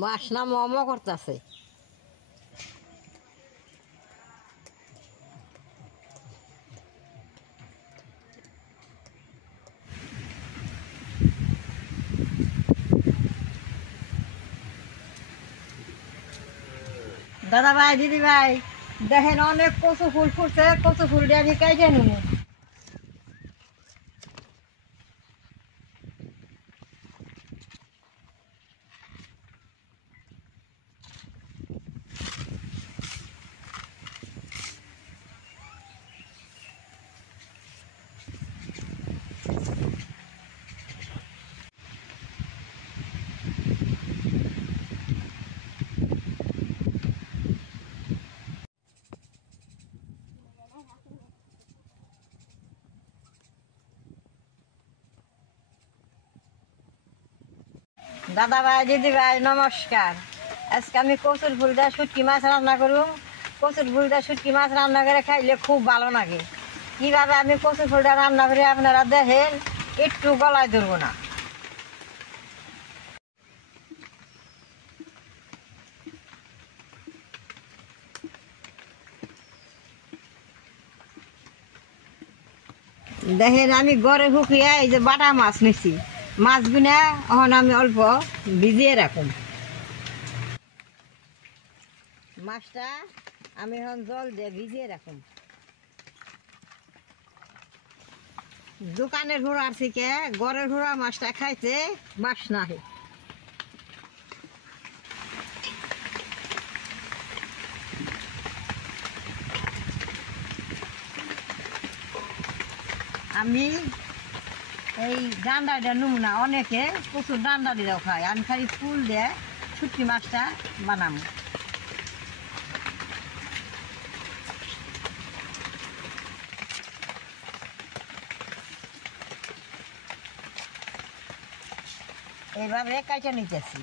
মাছ না মম করতেছে। দাদা ভাই দিদি ভাই দেখেন অনেক কচু ফুল ফুটছে, কচু ফুল দিয়ে আমি কাইটে নেব। দাদা ভাই দিদি ভাই নমস্কার। আজকে আমি কচুর ফুল দিয়ে শুটকি মাছ রান্না করুম। কচুর ফুল দিয়ে শুটকি মাছ রান্না করে খাইলে খুব ভালো লাগে। কীভাবে আমি কচুর ফুলটা রান্না করি আপনারা দেখেন, একটু গলায় ধরবো না। দেখেন আমি গড়ে শুকিয়ে এই যে বাটা মাছ নিছি, মাছগুলা এখন আমি অল্প ভিজিয়ে রাখুন। মাছটা আমি এখন জল দিয়ে ভিজিয়ে রাখুন। দোকানের হুড়ার থেকে গড়ের হুড়া মাছটা খাইতে মাছ না। আমি এই ডান্ডাটা নুম না, অনেকে প্রচুর ডান্ডা দিয়েও খায়, আমি খালি ফুল দিয়ে শুটকি মাছটা বানাবো। এইভাবে কাইটে নিতেছি।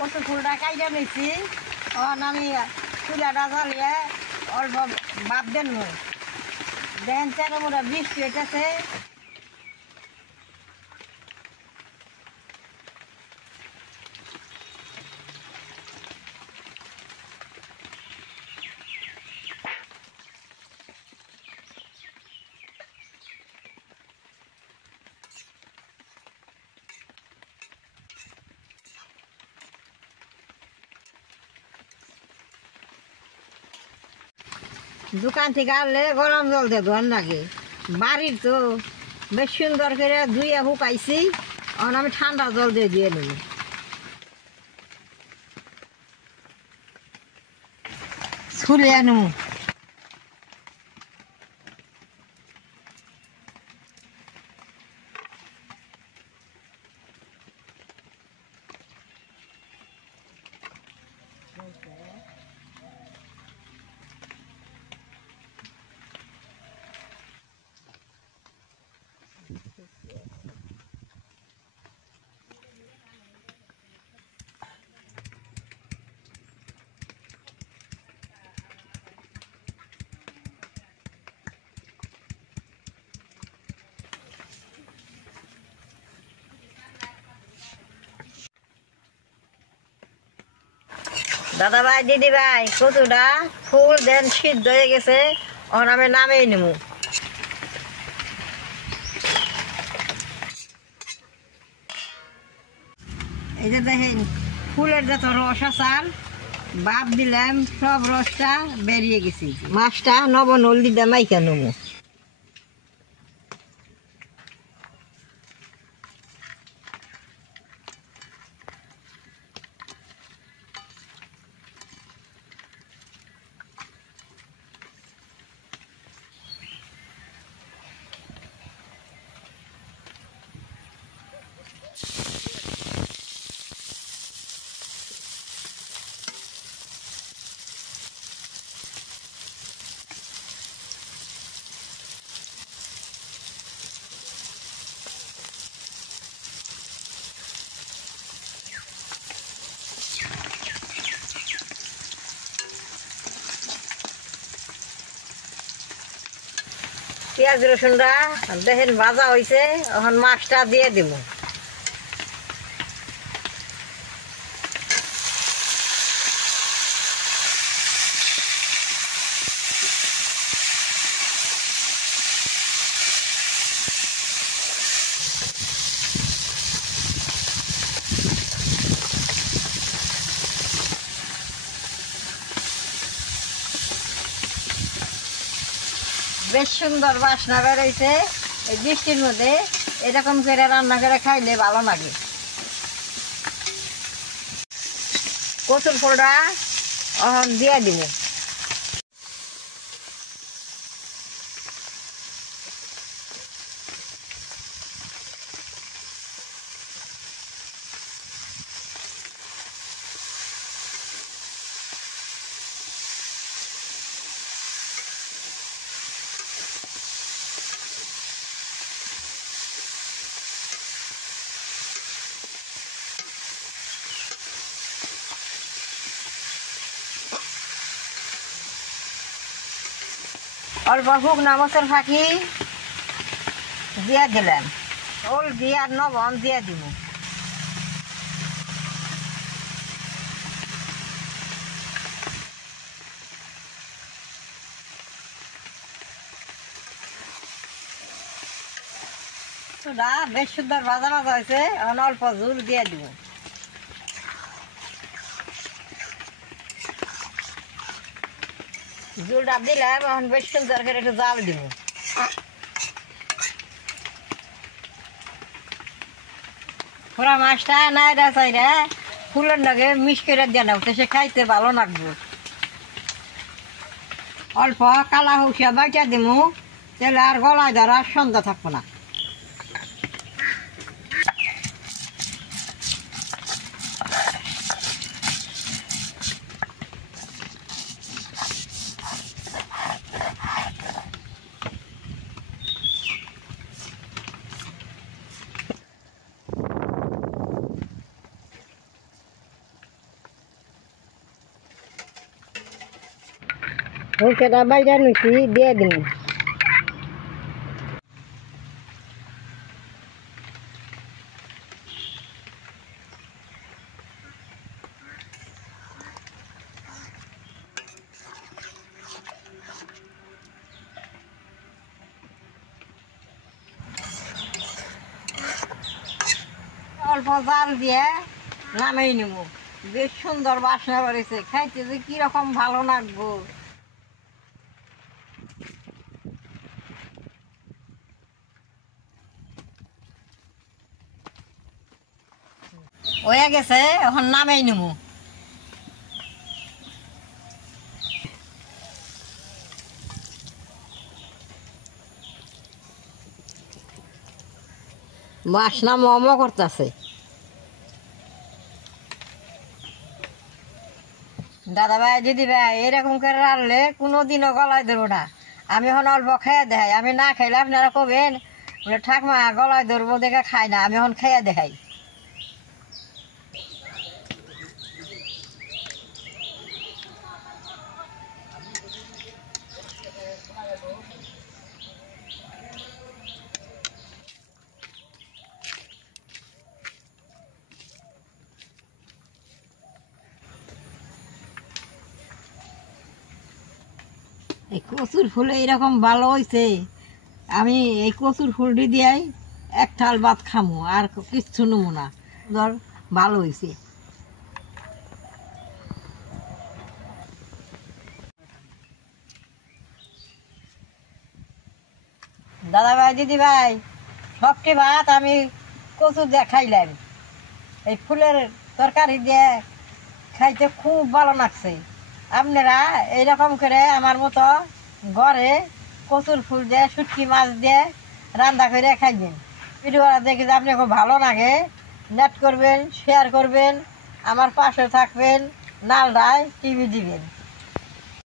কচু ফুলটা কাইটে নিছি, এখন আমি চুলাটা জ্বালিয়ে অল্প ভাপ দেন দেন চেরা বৃষ্টি হইতেছে। দোকান থেকে আনলে গরম জল দিয়ে ধোয়ার লাগে, বাড়ির তো বেশ সুন্দর করে ধুয়ে শুকাইছি, এখন আমি ঠান্ডা জল দিয়ে দিয়ে নেব। ছুলে আনবো। দাদা ভাই দিদি ভাই কচুটা ফুল দেন সিদ্ধ হয়ে গেছে, এখন আমি নামেই নেব। এই যে দেখেন ফুলের যত রস আসার বাপ দিলাম, সব রসটা বেরিয়ে গেছে। মাছটা নবন হলদি দিয়ে মাইকা নেব। পেঁয়াজ রসুনটা দেখেন ভাজা হয়েছে, এখন মাছটা দিয়ে দিব। বেশ সুন্দর বাসনা বেরোইছে। এই বৃষ্টির মধ্যে এরকম করে রান্না করে খাইলে ভালো লাগে। কচুর ফুলটা এখন দিয়ে দিব। অল্প শুকনা মরিচের ফাঁকি দিয়ে দিলাম, হলদি আর লবণ দিয়ে দিব। বেশ সুন্দর ভাজা ভাজা হয়েছে, এখন অল্প ঝুল দিয়ে দিব। ঝুলটা দিলাম, এখন বেশ সুন্দর করে একটু জাল দিব। পুরা মাছটা নাইরা চাইরা ফুলের লগে মিক্স করে দিয়ে নাও, সে খাইতে ভালো লাগবে। অল্প কালা হুসিয়া বাইটা দিমু, তাহলে আর গলায় ধরার সন্ধ্যা থাকবো না। হুসিয়াটা বাইটা নিচ্ছি, দিয়ে দিন। অল্প জাল দিয়ে নামাই নিব। বেশ সুন্দর বাসনা করেছে, খাইতে যে কিরকম ভালো লাগবো। হয়ে গেছে, এখন নামাই নিব। বাসনা মমো করতেছে। দাদা ভাই দিদি ভাই এরকম করে রাখলে কোনোদিনও গলায় ধরবো না। আমি এখন অল্প খাইয়া দেখাই, আমি না খাইলে আপনারা কবেন বলে ঠাকমা গলায় ধরবো দেখে খাই না। আমি এখন খাইয়া দেখাই। এই কচুর ফুলে এরকম ভালো হয়েছে, আমি এই কচুর ফুলটি দিয়াই এক থাল ভাত খামো, আর কিচ্ছু নেবো না। ধর ভালো হয়েছে। দাদা ভাই দিদি ভাই সবটি ভাত আমি কচু দিয়ে খাইলাম। এই ফুলের তরকারি দিয়ে খাইতে খুব ভালো লাগছে। আপনারা এইরকম করে আমার মতো ঘরে কচুর ফুল দিয়ে শুটকি মাছ দিয়ে রান্না করে খাইবেন। ভিডিওটা দেখে যে আপনি খুব ভালো লাগে, নেট করবেন, শেয়ার করবেন, আমার পাশে থাকবেন, নালডায় টিভি দিবেন।